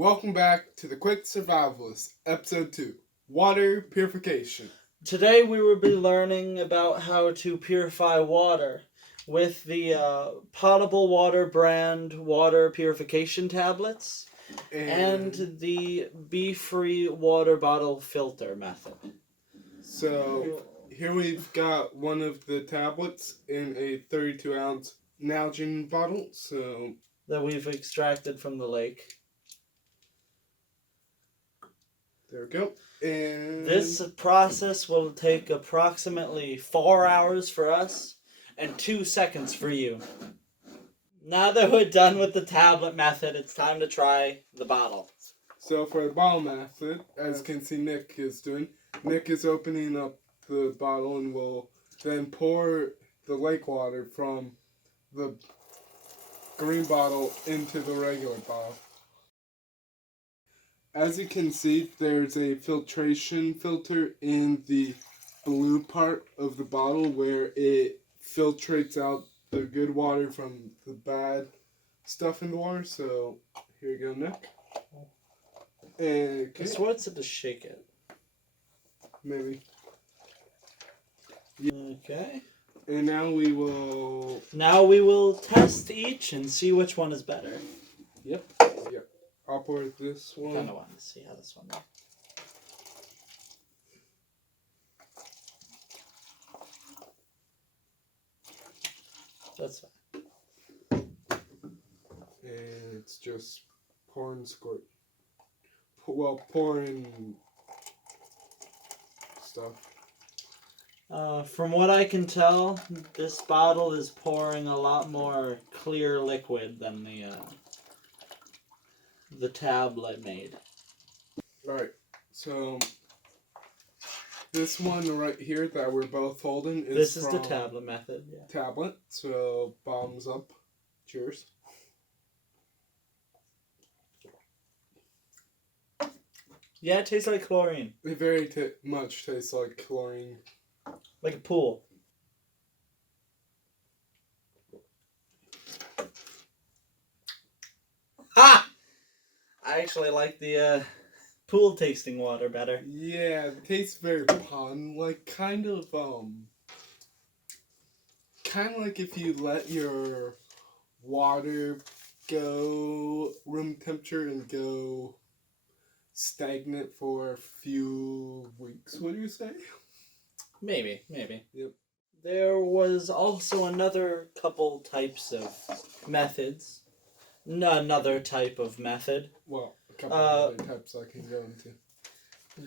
Welcome back to the Quick Survivalist, Episode 2, Water Purification. Today we will be learning about how to purify water with the potable water brand water purification tablets and the bee-free water bottle filter method. So, here we've got one of the tablets in a 32-ounce Nalgene bottle, that we've extracted from the lake. There we go. And this process will take approximately 4 hours for us and 2 seconds for you. Now that we're done with the tablet method, it's time to try the bottle. So for the bottle method, as you can see Nick is doing, Nick is opening up the bottle and will then pour the lake water from the green bottle into the regular bottle. As you can see, there's a filtration filter in the blue part of the bottle where it filtrates out the good water from the bad stuff in the water. So, here you go, Nick. Okay. I swear it said to shake it. Maybe. Okay. And now we will... test each and see which one is better. Yep. I'll pour this one. I kind of want to see how this one works. That's fine. And it's just pouring squirt. Pouring stuff. From what I can tell, this bottle is pouring a lot more clear liquid than the tablet made. Alright, so this one right here that we're both holding is This is the tablet method. Yeah. Tablet, so bottoms up. Cheers. Yeah, it tastes like chlorine. It very much tastes like chlorine. Like a pool. Ha! I actually like the pool tasting water better. Yeah, it tastes very pond-like, kind of like if you let your water go room temperature and go stagnant for a few weeks, would you say? Maybe. Yep. There was also another couple types of methods. Another type of method. Well, a couple of other types I can go into.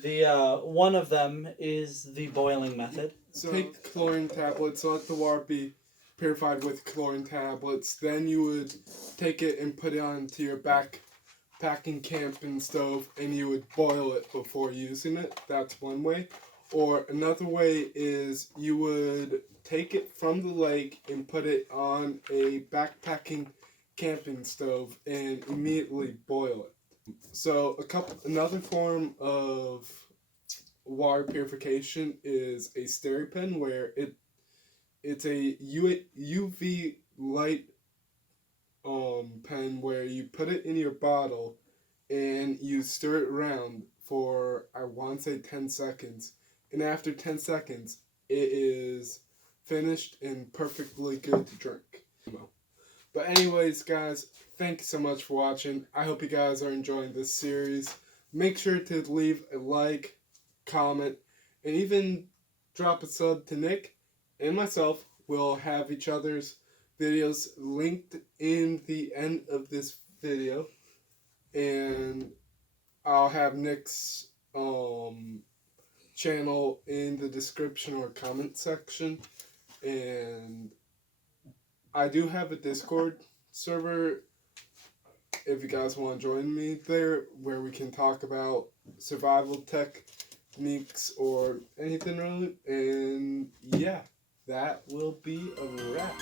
The one of them is the boiling method. So take chlorine tablets, let the water be purified with chlorine tablets. Then you would take it and put it onto your backpacking camping stove, and you would boil it before using it. That's one way. Or another way is you would take it from the lake and put it on a backpacking camping stove and immediately boil it. So another form of water purification is a SteriPen, where it's a UV light pen where you put it in your bottle and you stir it around for, I want to say, 10 seconds. And after 10 seconds, it is finished and perfectly good to drink. But anyways, guys, thank you so much for watching. I hope you guys are enjoying this series. Make sure to leave a like, comment, and even drop a sub to Nick and myself. We'll have each other's videos linked in the end of this video. And I'll have Nick's channel in the description or comment section. And I do have a Discord server if you guys want to join me there, where we can talk about survival techniques or anything really. And yeah, that will be a wrap.